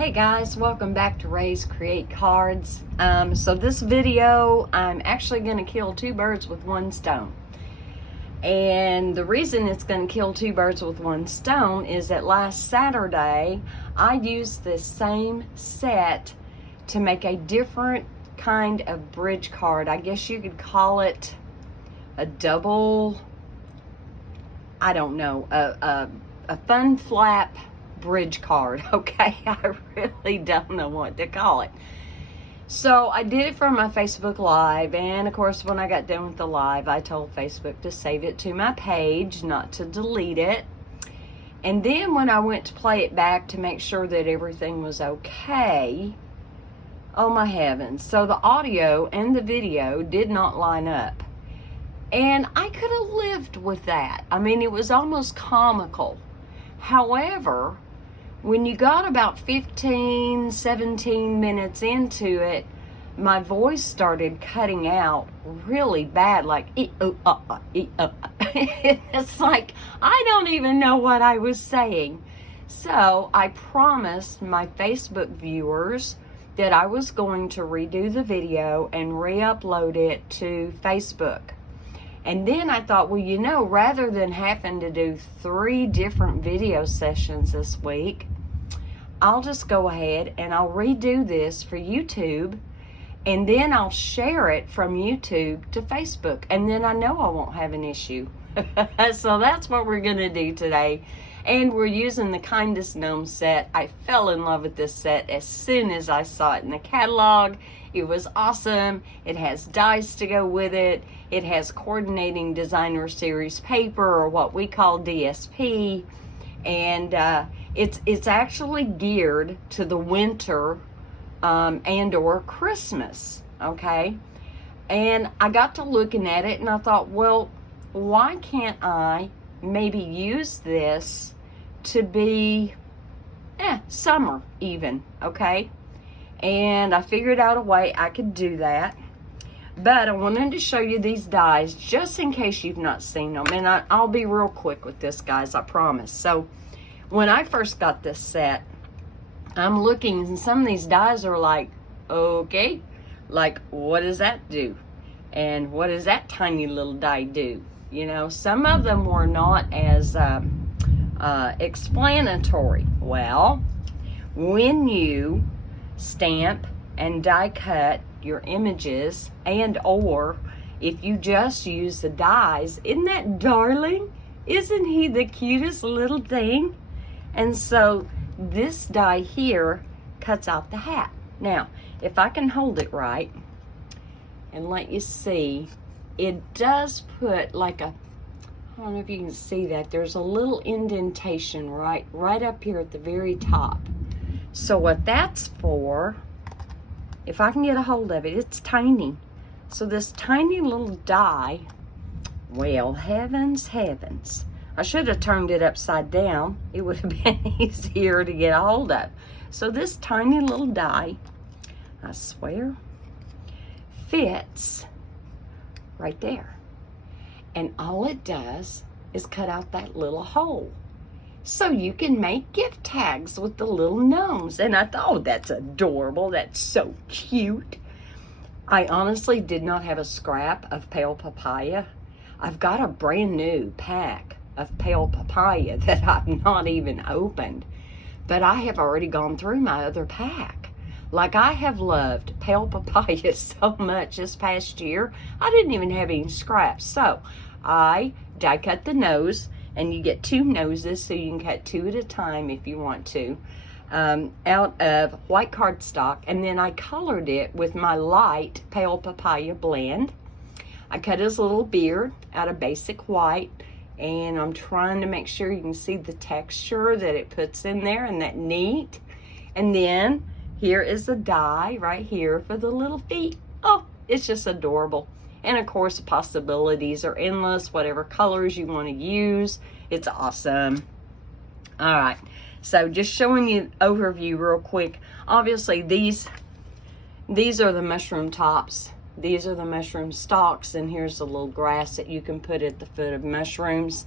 Hey guys, welcome back to Ray's Create Cards. So this video, I'm actually going to kill two birds with one stone. And the reason it's going to kill two birds with one stone is that last Saturday, I used this same set to make a different kind of bridge card. I guess you could call it a double, I don't know, a fun flap bridge card. Okay, I really don't know what to call it. So I did it for my Facebook Live, and of course when I got done with the live, I told Facebook to save it to my page, not to delete it. And then when I went to play it back to make sure that everything was okay, oh my heavens, so the audio and the video did not line up. And I could have lived with that. I mean, it was almost comical. However, when you got about 15, 17 minutes into it, my voice started cutting out really bad, like, it's like, I don't even know what I was saying. So I promised my Facebook viewers that I was going to redo the video and re-upload it to Facebook. And then I thought, well, you know, rather than having to do 3 different video sessions this week, I'll just go ahead and I'll redo this for YouTube, and then I'll share it from YouTube to Facebook, and then I know I won't have an issue. So that's what we're going to do today. And we're using the Kindest gnome set. I fell in love with this set as soon as I saw it in the catalog. It was awesome. It has dies to go with it. It has coordinating designer series paper, or what we call DSP. And it's actually geared to the winter and or Christmas, okay? And I got to looking at it and I thought, well, why can't I maybe use this to be summer even, okay? And I figured out a way I could do that. But I wanted to show you these dies just in case you've not seen them. And I'll be real quick with this, guys, I promise. So when I first got this set, I'm looking, and some of these dies are like, okay, like, what does that do? And what does that tiny little die do? You know, some of them were not as explanatory. Well, when you stamp and die cut your images, and or if you just use the dies, isn't that darling? Isn't he the cutest little thing? And so this die here cuts out the hat. Now, if I can hold it right and let you see, it does put like a, I don't know if you can see that, there's a little indentation right up here at the very top. So what that's for, if I can get a hold of it, it's tiny. So this tiny little die, well, heavens, heavens. I should have turned it upside down. It would have been easier to get a hold of. So this tiny little die, I swear, fits right there. And all it does is cut out that little hole. So you can make gift tags with the little gnomes. And I thought, oh, that's adorable. That's so cute. I honestly did not have a scrap of pale papaya. I've got a brand new pack of pale papaya that I've not even opened. But I have already gone through my other pack. Like, I have loved pale papaya so much this past year, I didn't even have any scraps. So I die cut the nose, and you get 2 noses, so you can cut 2 at a time if you want to, out of white cardstock. And then I colored it with my light pale papaya blend. I cut his little beard out of basic white, and I'm trying to make sure you can see the texture that it puts in there, and that neat. And then here is the die right here for the little feet. Oh, it's just adorable. And of course, the possibilities are endless, whatever colors you want to use. It's awesome. All right, so just showing you an overview real quick. Obviously, these are the mushroom tops. These are the mushroom stalks, and here's the little grass that you can put at the foot of mushrooms.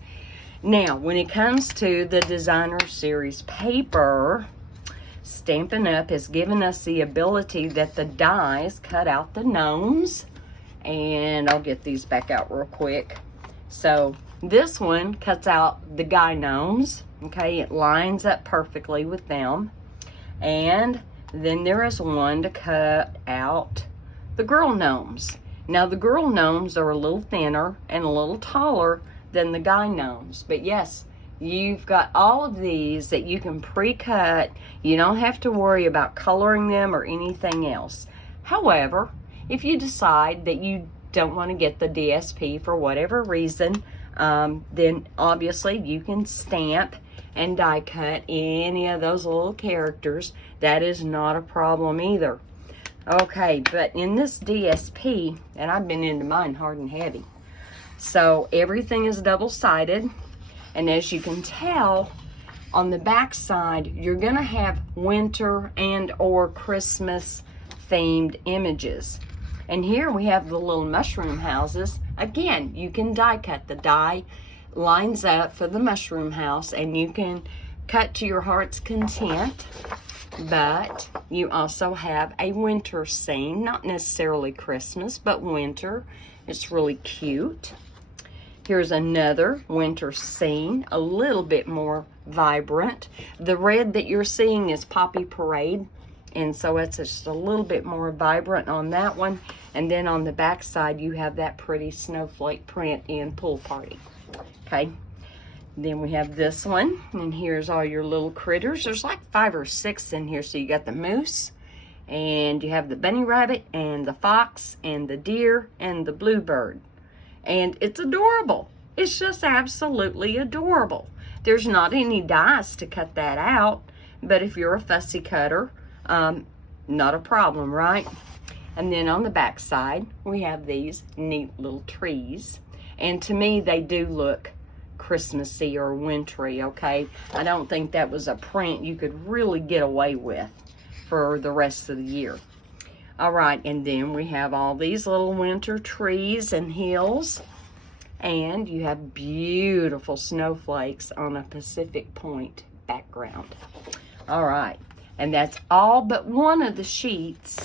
Now, when it comes to the designer series paper, Stampin' Up! Has given us the ability that the dies cut out the gnomes. And I'll get these back out real quick. So this one cuts out the guy gnomes. Okay, it lines up perfectly with them. And then there is one to cut out the girl gnomes. Now the girl gnomes are a little thinner and a little taller than the guy gnomes. But yes, you've got all of these that you can pre-cut. You don't have to worry about coloring them or anything else. However, if you decide that you don't want to get the DSP for whatever reason, then obviously you can stamp and die cut any of those little characters. That is not a problem either. Okay, but in this DSP, and I've been into mine hard and heavy, so everything is double-sided, and as you can tell, on the back side, you're going to have winter and or Christmas themed images. And here we have the little mushroom houses. Again, you can die cut. The die lines up for the mushroom house, and you can cut to your heart's content. But you also have a winter scene, not necessarily Christmas, but winter. It's really cute. Here's another winter scene, a little bit more vibrant. The red that you're seeing is Poppy Parade, and so it's just a little bit more vibrant on that one. And then on the back side, you have that pretty snowflake print in Pool Party. Okay. Then we have this one, and here's all your little critters. There's like 5 or 6 in here. So you got the moose, and you have the bunny rabbit, and the fox, and the deer, and the bluebird. And it's adorable. It's just absolutely adorable. There's not any dies to cut that out, but if you're a fussy cutter, not a problem, right? And then on the back side, we have these neat little trees. And to me, they do look Christmassy or wintry, okay? I don't think that was a print you could really get away with for the rest of the year. All right, and then we have all these little winter trees and hills, and you have beautiful snowflakes on a Pacific Point background. All right, and that's all but one of the sheets.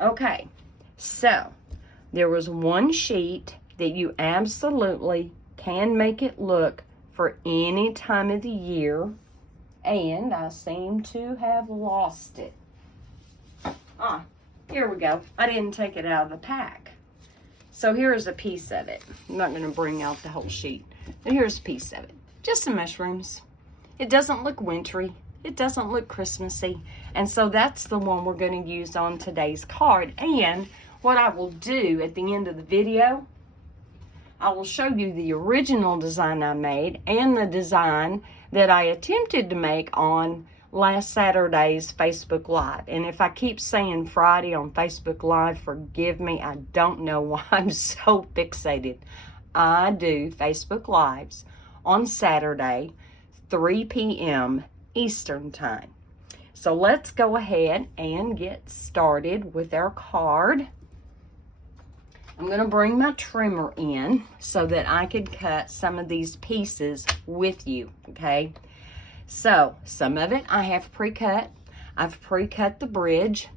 Okay, so there was one sheet that you absolutely can make it look for any time of the year, and I seem to have lost it. Here we go. I didn't take it out of the pack. So here's a piece of it. I'm not going to bring out the whole sheet, but here's a piece of it. Just some mushrooms. It doesn't look wintry. It doesn't look Christmassy. And so that's the one we're going to use on today's card. And what I will do at the end of the video, I will show you the original design I made and the design that I attempted to make on last Saturday's Facebook Live. And if I keep saying Friday on Facebook Live, forgive me. I don't know why I'm so fixated. I do Facebook Lives on Saturday, 3 p.m. Eastern Time. So let's go ahead and get started with our card. I'm going to bring my trimmer in so that I could cut some of these pieces with you, okay? So, some of it I have pre-cut. I've pre-cut the bridge,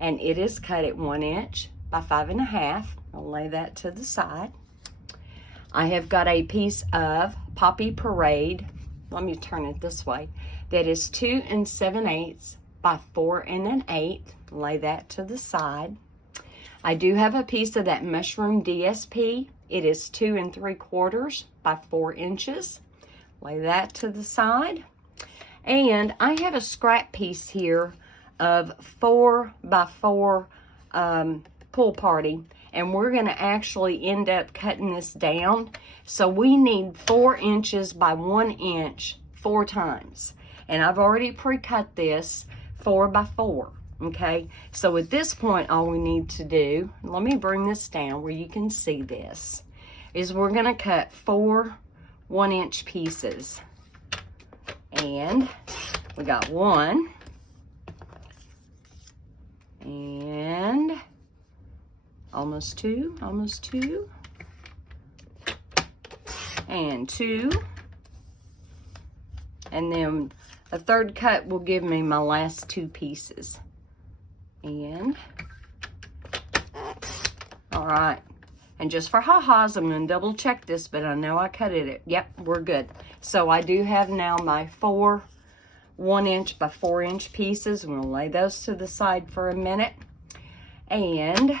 and it is cut at 1 inch by 5.5. I'll lay that to the side. I have got a piece of Poppy Parade. Let me turn it this way. That is 2 7/8 by 4 1/8. Lay that to the side. I do have a piece of that mushroom DSP. It is 2 3/4 by 4 inches. Lay that to the side. And I have a scrap piece here of 4 by 4 Pool Party. And we're going to actually end up cutting this down. So we need 4 inches by 1 inch 4 times. And I've already pre-cut this 4 by 4. Okay, so at this point, all we need to do, let me bring this down where you can see this, is we're going to cut 4 1-inch pieces. And we got 1, and almost 2, and 2, And then a third cut will give me my last 2 pieces. And, all right. And just for ha-has, I'm going to double check this, but I know I cut it. Yep, we're good. So I do have now my 4 1" by 4" pieces. I'm going to lay those to the side for a minute. And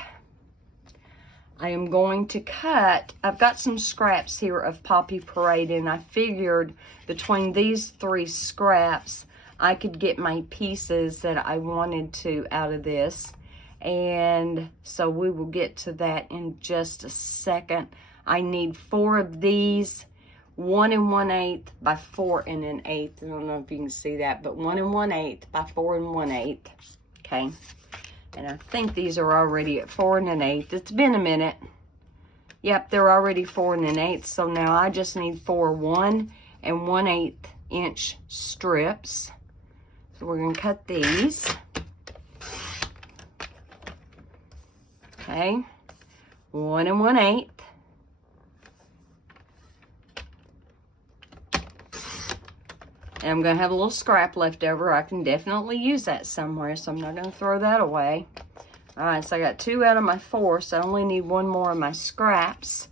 I am going to cut, I've got some scraps here of Poppy Parade, and I figured between these 3 scraps, I could get my pieces that I wanted to out of this. And so we will get to that in just a second. I need 4 of these, 1 1/8 by 4 1/8. I don't know if you can see that, but 1 1/8 by 4 1/8. Okay. And I think these are already at 4 1/8. It's been a minute. Yep, they're already 4 1/8. So now I just need 4 1 1/8" strips. So we're going to cut these. Okay, 1 1/8. And I'm going to have a little scrap left over. I can definitely use that somewhere, so I'm not going to throw that away. All right, so I got 2 out of my 4, so I only need 1 more of my scraps.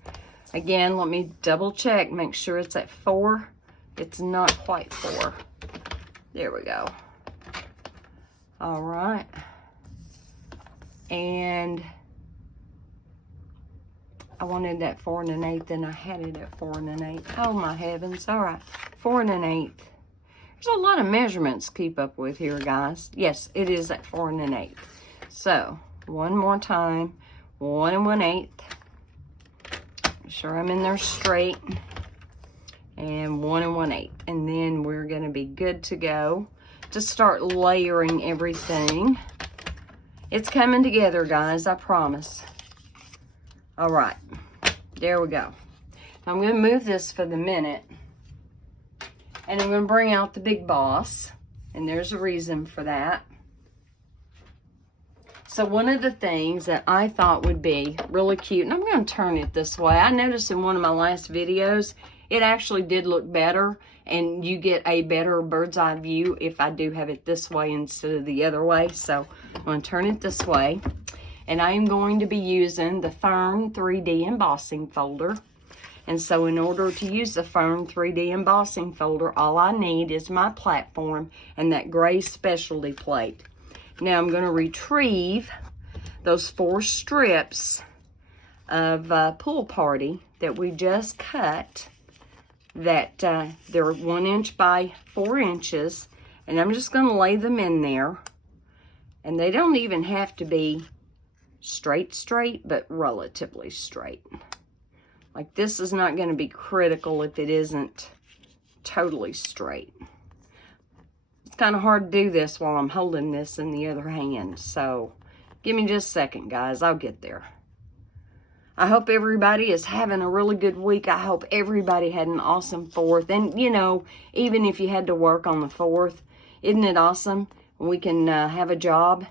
Again, let me double check, make sure it's at 4. It's not quite 4. There we go. All right. And I wanted that 4 1/8, and I had it at 4 1/8. Oh my heavens. All right, 4 1/8. There's a lot of measurements to keep up with here, guys. Yes, it is at 4 1/8. So, one more time, 1 1/8. Make sure I'm in there straight. And 1 1/8. And then we're going to be good to go to start layering everything. It's coming together, guys, I promise. All right, there we go. I'm going to move this for the minute. And I'm going to bring out the Big Boss. And there's a reason for that. So one of the things that I thought would be really cute, and I'm going to turn it this way. I noticed in one of my last videos, it actually did look better. And you get a better bird's eye view if I do have it this way instead of the other way. So I'm going to turn it this way. And I am going to be using the Fern 3D embossing folder. And so in order to use the Fern 3D embossing folder, all I need is my platform and that gray specialty plate. Now I'm going to retrieve those 4 strips of Pool Party that we just cut. That they're 1" by 4 inches. And I'm just going to lay them in there. And they don't even have to be straight, but relatively straight. Like, this is not going to be critical if it isn't totally straight. It's kind of hard to do this while I'm holding this in the other hand. So, give me just a second, guys. I'll get there. I hope everybody is having a really good week. I hope everybody had an awesome 4th. And, you know, even if you had to work on the 4th, isn't it awesome? We can have a job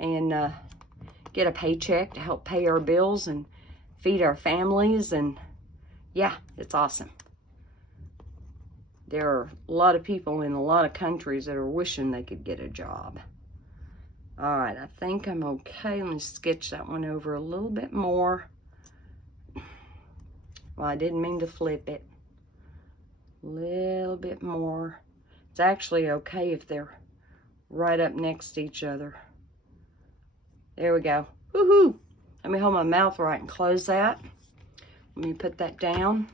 and get a paycheck to help pay our bills and feed our families, and yeah, it's awesome. There are a lot of people in a lot of countries that are wishing they could get a job. All right, I think I'm okay. Let me sketch that one over a little bit more. Well, I didn't mean to flip it. A little bit more. It's actually okay if they're right up next to each other. There we go. Woohoo! Let me hold my mouth right and close that. Let me put that down.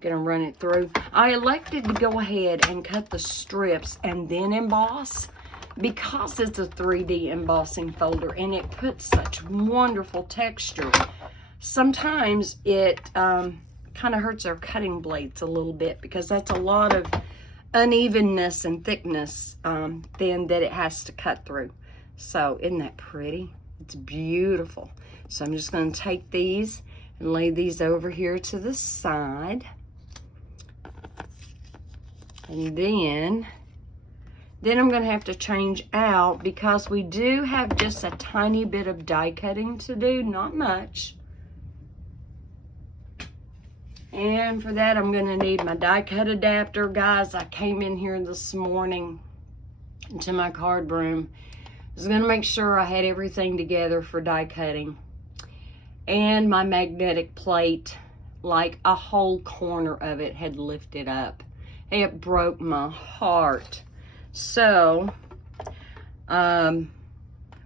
Gonna run it through. I elected to go ahead and cut the strips and then emboss because it's a 3D embossing folder and it puts such wonderful texture. Sometimes it kind of hurts our cutting blades a little bit because that's a lot of unevenness and thickness then that it has to cut through. So isn't that pretty? It's beautiful. So I'm just going to take these and lay these over here to the side. And then I'm going to have to change out because we do have just a tiny bit of die cutting to do, not much. And for that, I'm going to need my die cut adapter. Guys, I came in here this morning to my card room. I was going to make sure I had everything together for die cutting. And my magnetic plate, like a whole corner of it had lifted up. It broke my heart. So, we're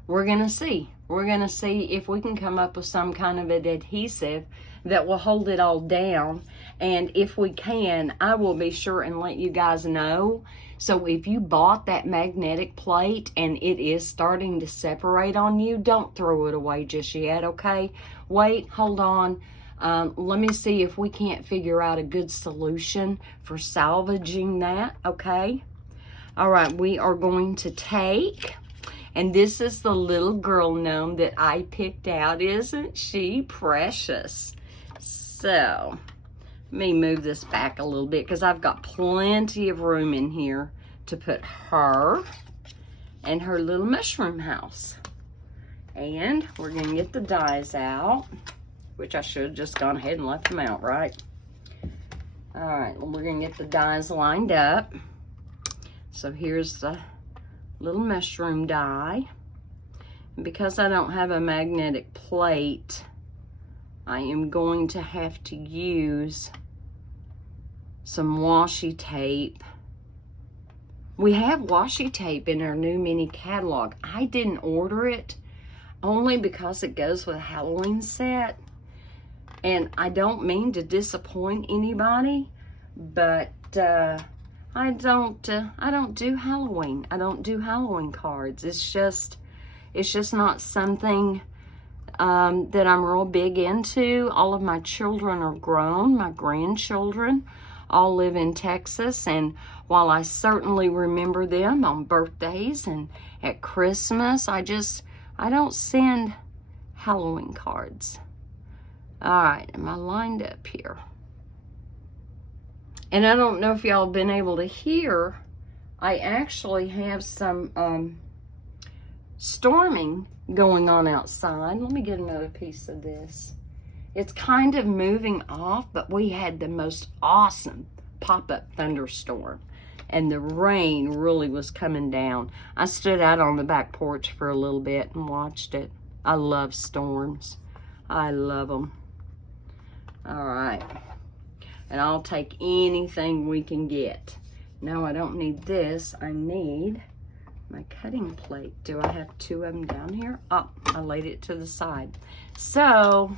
going to see. We're going to see if we can come up with some kind of an adhesive that will hold it all down. And if we can, I will be sure and let you guys know. So if you bought that magnetic plate and it is starting to separate on you, don't throw it away just yet, okay? Wait, hold on. Let me see if we can't figure out a good solution for salvaging that, okay? All right, we are going to take, and this is the little girl gnome that I picked out. Isn't she precious? So, let me move this back a little bit because I've got plenty of room in here to put her and her little mushroom house. And we're going to get the dies out, which I should have just gone ahead and left them out, right? All right, well, we're going to get the dies lined up. So here's the little mushroom die. And because I don't have a magnetic plate, I am going to have to use some washi tape. We have washi tape in our new mini catalog. I didn't order it only because it goes with a Halloween set. And I don't mean to disappoint anybody, but I don't do Halloween. I don't do Halloween cards. It's just not something that I'm real big into. All of my children are grown. My grandchildren all live in Texas, and while I certainly remember them on birthdays and at Christmas, I don't send Halloween cards. All right, am I lined up here? And I don't know if y'all have been able to hear, I actually have some storming going on outside. Let me get another piece of this. It's kind of moving off, but we had the most awesome pop-up thunderstorm, and the rain really was coming down. I stood out on the back porch for a little bit and watched it. I love storms. I love them. All right. And I'll take anything we can get. Now I don't need this. I need my cutting plate. Do I have two of them down here? Oh, I laid it to the side. So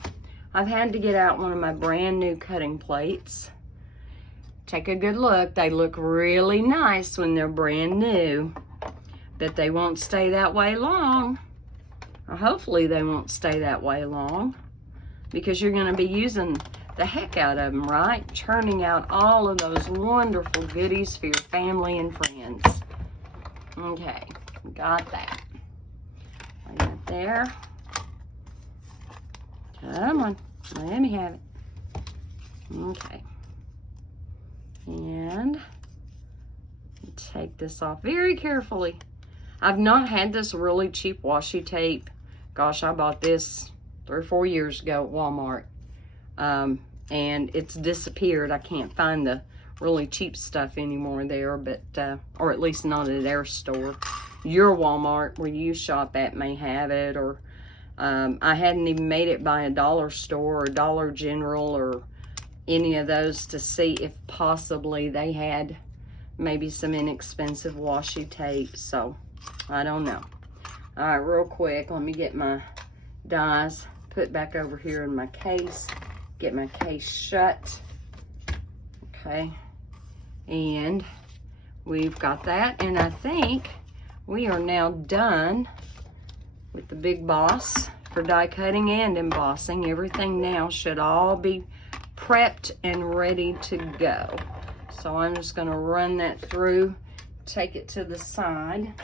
I've had to get out one of my brand new cutting plates. Take a good look. They look really nice when they're brand new, but they won't stay that way long. Or hopefully they won't stay that way long, because you're going to be using the heck out of them, right? Churning out all of those wonderful goodies for your family and friends. Okay, got that. Lay that there. Come on, let me have it. Okay. And take this off very carefully. I've not had this really cheap washi tape. Gosh, I bought this 3 or 4 years ago at Walmart. And it's disappeared. I can't find the really cheap stuff anymore there, but or at least not at their store. Your Walmart where you shop at may have it, or I hadn't even made it by a dollar store or Dollar General or any of those to see if possibly they had maybe some inexpensive washi tape. So I don't know. All right, real quick, let me get my dies put back over here in my case. Get my case shut. Okay, and we've got that, and I think we are now done with the Big Boss for die cutting and embossing. Everything now should all be prepped and ready to go. So I'm just going to run that through, take it to the side,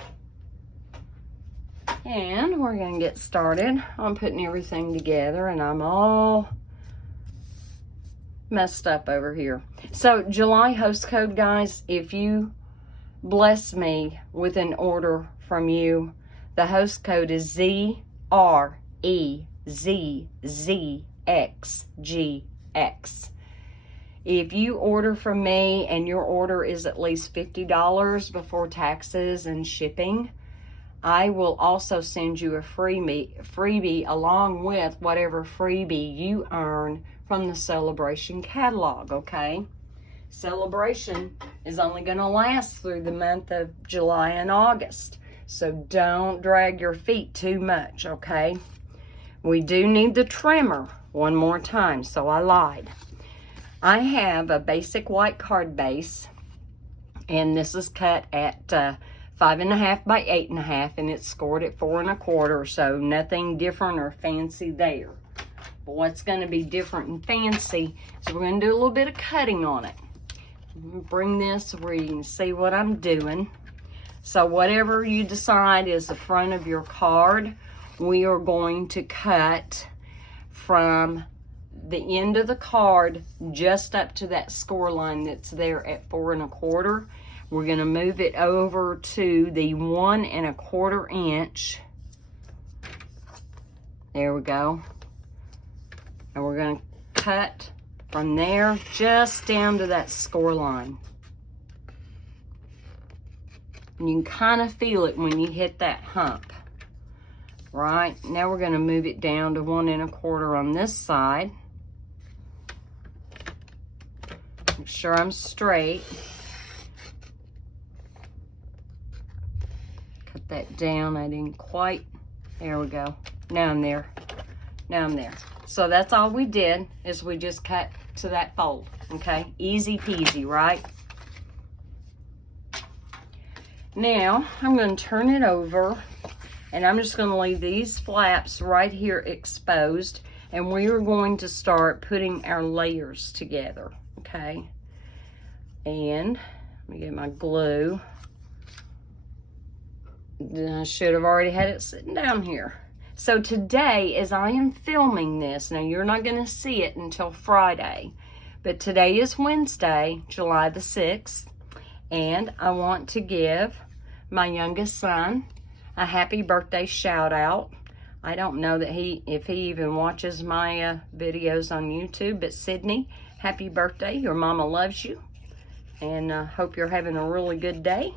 and we're going to get started on putting everything together. And I'm all messed up over here. So July host code, guys, if you bless me with an order from you, the host code is ZREZZXGX. If you order from me and your order is at least $50 before taxes and shipping, I will also send you a freebie along with whatever freebie you earn from the Celebration catalog, okay? Celebration is only going to last through the month of July and August, so don't drag your feet too much, okay? We do need the trimmer one more time, so I lied. I have a basic white card base, and this is cut at 5.5 by 8.5, and it's scored at 4 1/4, so nothing different or fancy there. But what's going to be different and fancy is we're going to do a little bit of cutting on it. Bring this where you can see what I'm doing. So whatever you decide is the front of your card, we are going to cut from the end of the card just up to that score line that's there at 4 1/4. We're going to move it over to the 1 1/4 inch. There we go. And we're going to cut from there just down to that score line. And you can kind of feel it when you hit that hump. Right, now we're going to move it down to 1 1/4 on this side. Make sure I'm straight. Cut that down. I didn't quite. There we go. Now I'm there. Now I'm there. So that's all we did, is we just cut to that fold. Okay, easy peasy, right? Now I'm going to turn it over, and I'm just going to leave these flaps right here exposed, and we are going to start putting our layers together, okay? And let me get my glue. I should have already had it sitting down here. So today, as I am filming this, now you're not going to see it until Friday, but today is Wednesday, July the 6th, and I want to give my youngest son a happy birthday shout out. I don't know that if he even watches my videos on YouTube, but Sydney, happy birthday. Your mama loves you, and hope you're having a really good day.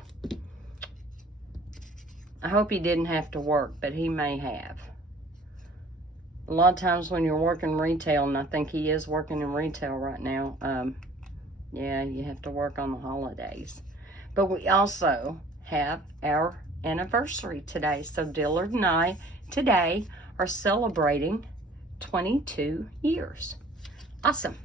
I hope he didn't have to work, but he may have. A lot of times when you're working retail, and I think he is working in retail right now, yeah, you have to work on the holidays. But we also have our anniversary today. So Dillard and I today are celebrating 22 years. Awesome.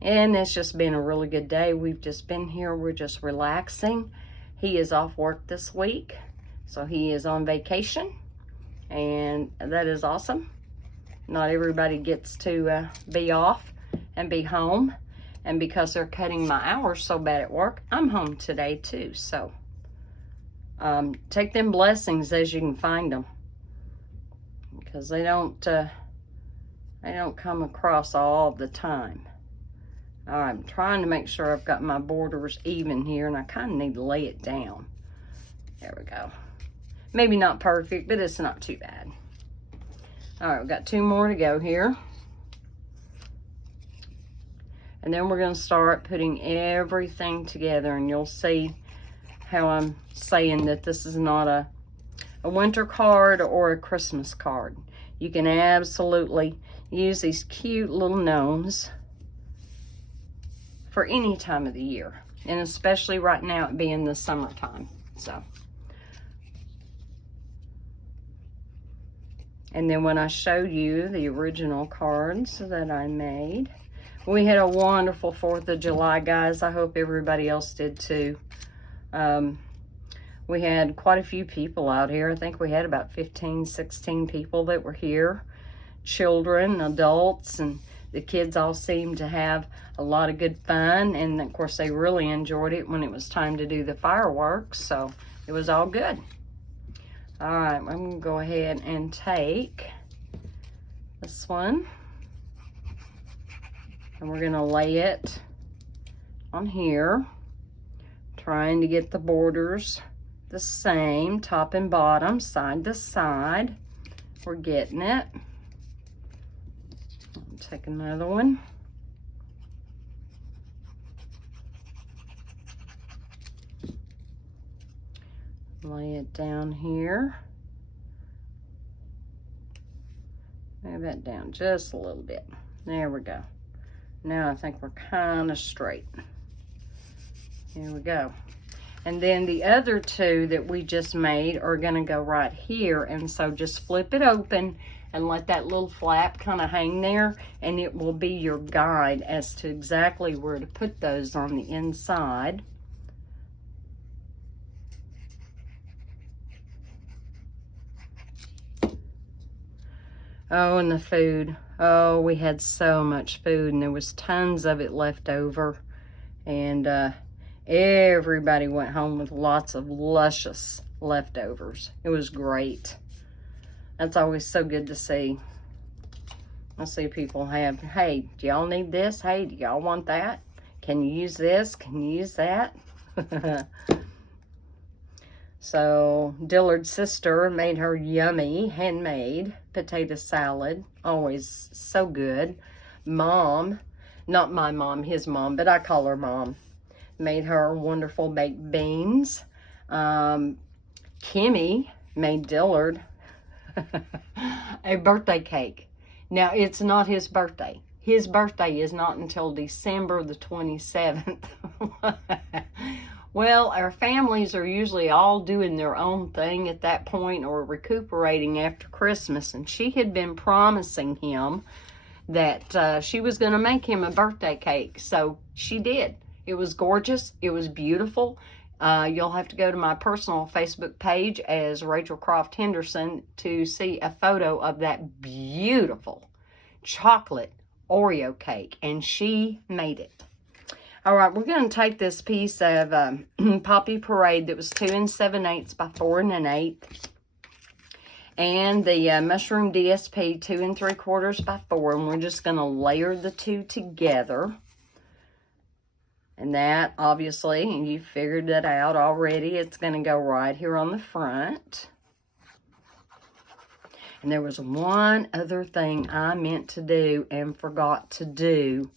And it's just been a really good day. We've just been here. We're just relaxing. He is off work this week, so he is on vacation, and that is awesome. Not everybody gets to be off and be home, and because they're cutting my hours so bad at work, I'm home today too. So take them blessings as you can find them, because they don't come across all the time. I'm trying to make sure I've got my borders even here, and I kind of need to lay it down. There we go. Maybe not perfect, but it's not too bad. All right, we've got 2 more to go here. And then we're going to start putting everything together, and you'll see how I'm saying that this is not a winter card or a Christmas card. You can absolutely use these cute little gnomes for any time of the year, and especially right now it being the summertime. So, and then when I show you the original cards that I made, we had a wonderful 4th of July, guys. I hope everybody else did too. We had quite a few people out here. I think we had about 15, 16 people that were here. Children, adults, and the kids all seemed to have a lot of good fun, and of course they really enjoyed it when it was time to do the fireworks, so it was all good. All right, I'm gonna go ahead and take this one, and we're gonna lay it on here, trying to get the borders the same, top and bottom, side to side. We're getting it. I'll take another one. Lay it down here. Move that down just a little bit. There we go. Now I think we're kind of straight. Here we go. And then the other two that we just made are gonna go right here. And so just flip it open and let that little flap kind of hang there, and it will be your guide as to exactly where to put those on the inside. Oh, and the food. Oh, we had so much food, and there was tons of it left over. And everybody went home with lots of luscious leftovers. It was great. That's always so good to see. I see people have, hey, do y'all need this? Hey, do y'all want that? Can you use this? Can you use that? So Dillard's sister made her yummy handmade potato salad. Always so good. Mom, not my mom, his mom, but I call her Mom, made her wonderful baked beans. Kimmy made Dillard a birthday cake. Now, it's not his birthday. His birthday is not until December the 27th. Well, our families are usually all doing their own thing at that point or recuperating after Christmas. And she had been promising him that she was going to make him a birthday cake. So she did. It was gorgeous. It was beautiful. You'll have to go to my personal Facebook page as Rachel Croft Henderson to see a photo of that beautiful chocolate Oreo cake. And she made it. All right, we're going to take this piece of Poppy Parade that was 2 7/8 by 4 1/8, and the Mushroom DSP 2 3/4 by 4, and we're just going to layer the two together. And that, obviously, you figured that out already, it's going to go right here on the front. And there was one other thing I meant to do and forgot to do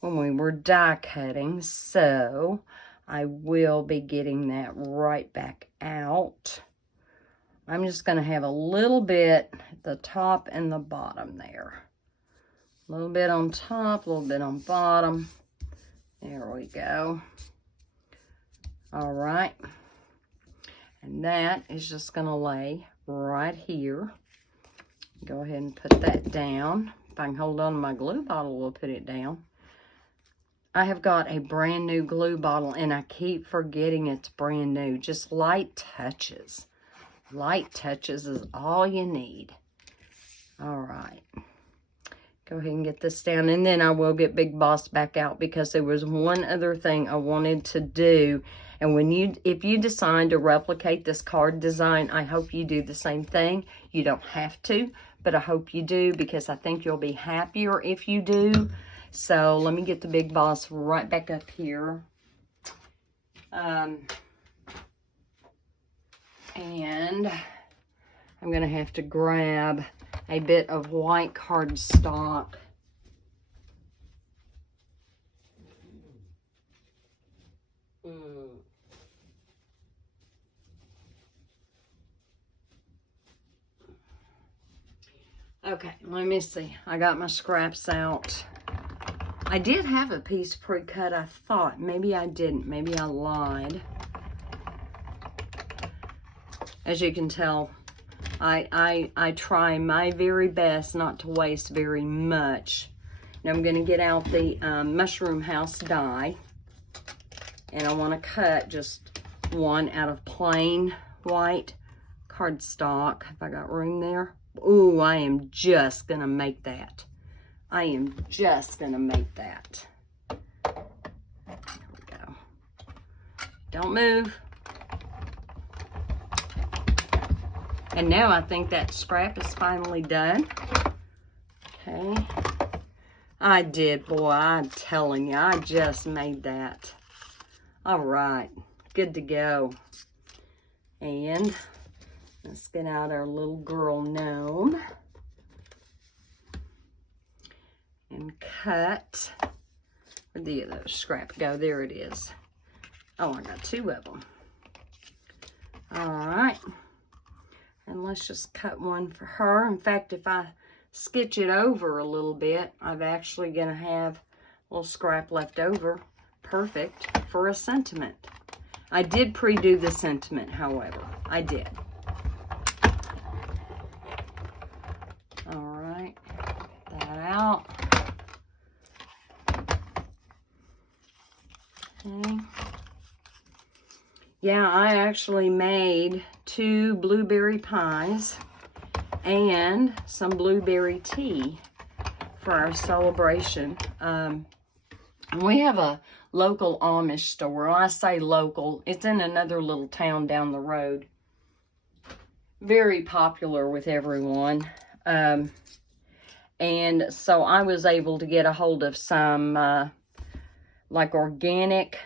when we were die cutting, so I will be getting that right back out. I'm just going to have a little bit at the top and the bottom there. A little bit on top, a little bit on bottom. There we go. All right. And that is just going to lay right here. Go ahead and put that down. If I can hold on to my glue bottle, we'll put it down. I have got a brand new glue bottle, and I keep forgetting it's brand new. Just light touches. Light touches is all you need. All right. Go ahead and get this down, and then I will get Big Boss back out because there was one other thing I wanted to do. And if you decide to replicate this card design, I hope you do the same thing. You don't have to, but I hope you do because I think you'll be happier if you do. So let me get the Big Boss right back up here. And I'm going to have to grab a bit of white cardstock. Okay, let me see. I got my scraps out. I did have a piece pre-cut, I thought. Maybe I didn't. Maybe I lied. As you can tell, I try my very best not to waste very much. Now I'm going to get out the Mushroom House die. And I want to cut just one out of plain white cardstock. Have I got room there? Ooh, I am just going to make that. I am just going to make that. There we go. Don't move. And now I think that scrap is finally done. Okay. I did, boy. I'm telling you, I just made that. All right. Good to go. And let's get out our little girl gnome. And cut. Where'd the other scrap go? There it is. Oh, I got two of them. All right. And let's just cut one for her. In fact, if I sketch it over a little bit, I'm actually going to have a little scrap left over. Perfect for a sentiment. I did pre-do the sentiment, however. I did. All right. That out. Okay. Yeah, I actually made 2 blueberry pies and some blueberry tea for our celebration. We have a local Amish store. When I say local, it's in another little town down the road. Very popular with everyone. And so I was able to get a hold of some like organic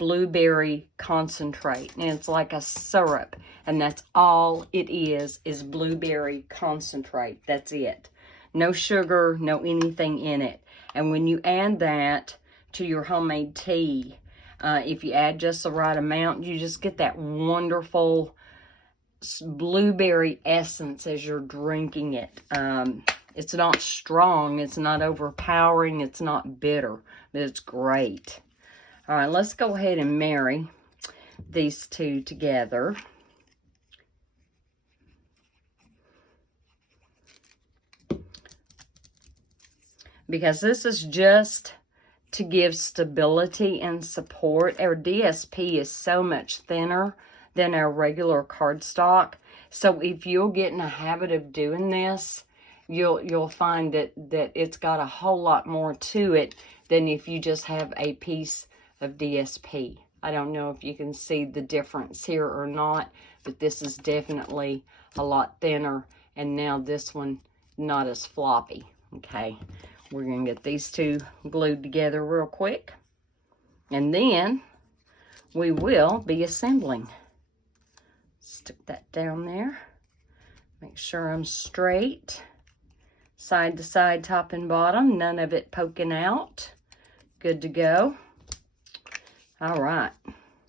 blueberry concentrate. And it's like a syrup. And that's all it is blueberry concentrate. That's it. No sugar, no anything in it. And when you add that to your homemade tea, if you add just the right amount, you just get that wonderful blueberry essence as you're drinking it. It's not strong, it's not overpowering, it's not bitter, but it's great. All right, let's go ahead and marry these two together. Because this is just to give stability and support. Our DSP is so much thinner than our regular cardstock. So if you'll get in a habit of doing this, you'll find that it's got a whole lot more to it than if you just have a piece of DSP. I don't know if you can see the difference here or not, but this is definitely a lot thinner, and now this one not as floppy. Okay, we're gonna get these two glued together real quick, and then we will be assembling. Stick that down there. Make sure I'm straight, side to side, top and bottom, none of it poking out. Good to go. All right.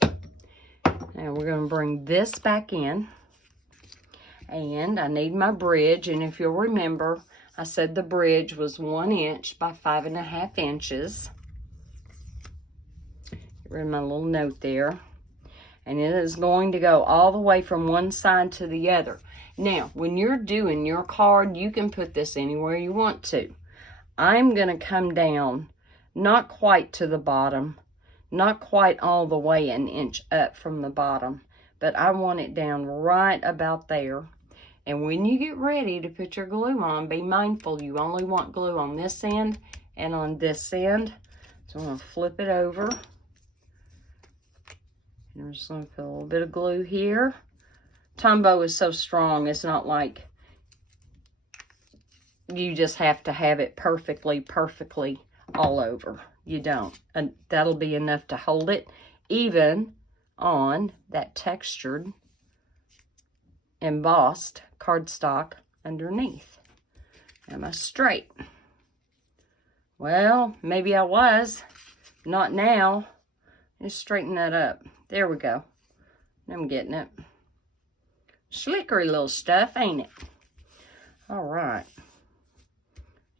Now we're going to bring this back in, and I need my bridge. And if you'll remember, I said the bridge was 1 inch by 5.5 inches. Get rid of my little note there. And it is going to go all the way from one side to the other. Now, when you're doing your card, you can put this anywhere you want to. I'm going to come down, not quite to the bottom, not quite all the way 1 inch up from the bottom, but I want it down right about there. And when you get ready to put your glue on, be mindful you only want glue on this end and on this end. So I'm going to flip it over. And I'm just going to put a little bit of glue here. Tombow is so strong, it's not like you just have to have it perfectly all over. You don't. And that'll be enough to hold it, even on that textured, embossed cardstock underneath. Am I straight? Well, maybe I was. Not now. Just straighten that up. There we go. I'm getting it. Slickery little stuff, ain't it? All right.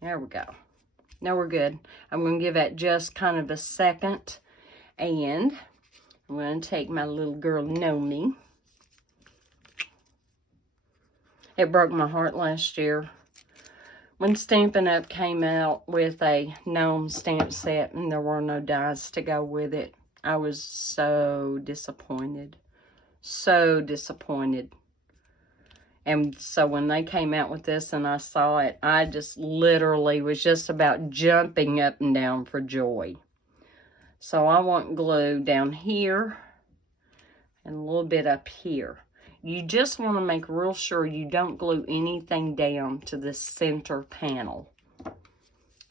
There we go. Now we're good. I'm going to give that just kind of a second. And I'm going to take my little girl Gnome. It broke my heart last year when Stampin' Up! Came out with a gnome stamp set and there were no dies to go with it. I was so disappointed. So disappointed. And so when they came out with this and I saw it, I just literally was just about jumping up and down for joy. So I want glue down here and a little bit up here. You just want to make real sure you don't glue anything down to the center panel.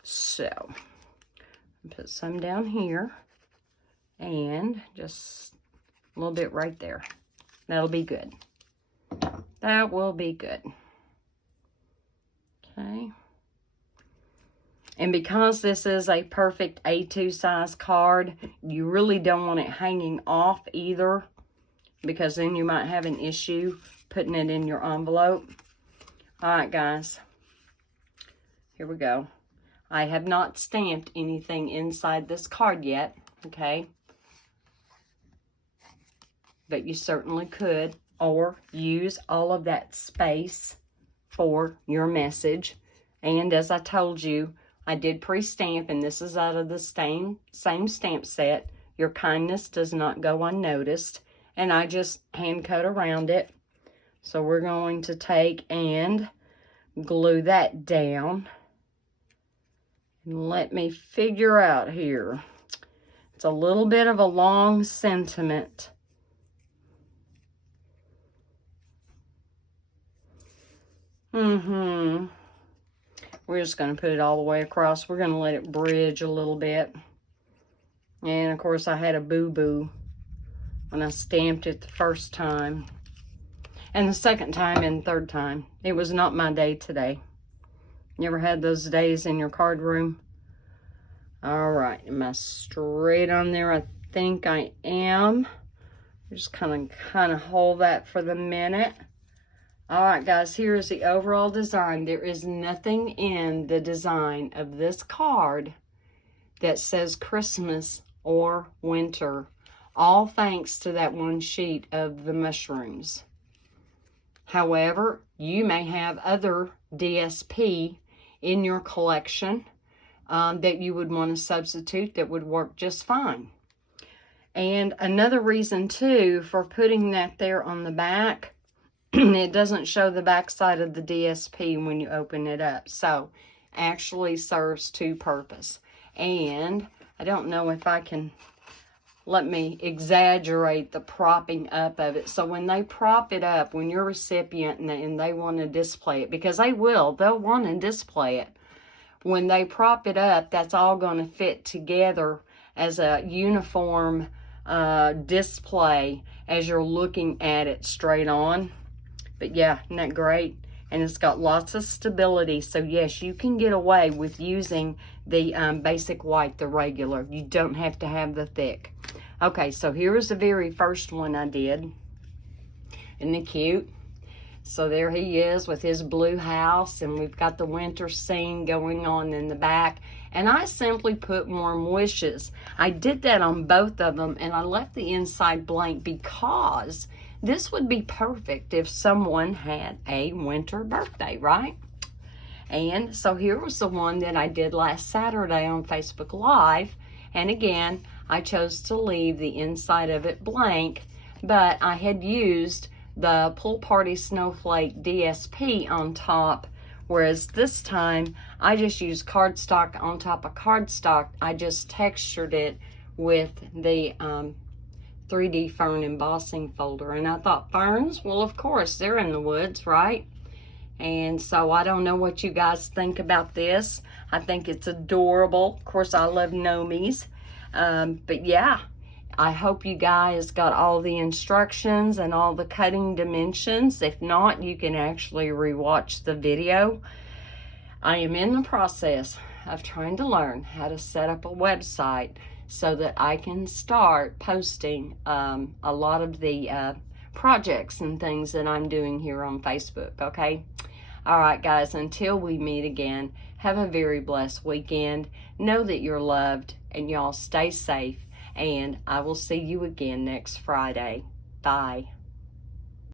So, put some down here and just a little bit right there. That'll be good. That will be good. Okay. And because this is a perfect A2 size card, you really don't want it hanging off either. because then you might have an issue putting it in your envelope. All right, guys. Here we go. I have not stamped anything inside this card yet, okay? But you certainly could, or use all of that space for your message. And as I told you, I did pre-stamp, and this is out of the same stamp set. Your kindness does not go unnoticed. And I just hand cut around it. So we're going to take and glue that down. And let me figure out here. It's a little bit of a long sentiment. We're just going to put it all the way across. We're going to let it bridge a little bit. And of course I had a boo-boo when I stamped it the first time. And the second time and third time. It was not my day today. You ever had those days in your card room? All right, am I straight on there? I think I am. Just kind of hold that for the minute. All right, guys, here is the overall design. There is nothing in the design of this card that says Christmas or winter, all thanks to that one sheet of the mushrooms. However, you may have other DSP in your collection that you would want to substitute that would work just fine. And another reason, too, for putting that there on the back, it doesn't show the back side of the DSP when you open it up. So, actually serves two purposes. And I don't know if I can, let me exaggerate the propping up of it. So when they prop it up, when you're a recipient and they want to display it, because they'll want to display it. When they prop it up, that's all going to fit together as a uniform display as you're looking at it straight on. But yeah, isn't that great? And it's got lots of stability. So yes, you can get away with using the basic white, the regular. You don't have to have the thick. Okay, so here is the very first one I did. Isn't it cute? So there he is with his blue house, and we've got the winter scene going on in the back. And I simply put warm wishes. I did that on both of them, and I left the inside blank because this would be perfect if someone had a winter birthday, right? And so here was the one that I did last Saturday on Facebook Live. And again, I chose to leave the inside of it blank, but I had used the Pool Party Snowflake DSP on top, whereas this time I just used cardstock on top of cardstock. I just textured it with the 3D fern embossing folder. And I thought, ferns? Well, of course, they're in the woods, right? And so I don't know what you guys think about this. I think it's adorable. Of course, I love gnomes. But yeah, I hope you guys got all the instructions and all the cutting dimensions. If not, you can actually rewatch the video. I am in the process of trying to learn how to set up a website so that I can start posting a lot of the projects and things that I'm doing here on Facebook, okay? All right, guys, until we meet again, have a very blessed weekend. Know that you're loved, and y'all stay safe, and I will see you again next Friday. Bye.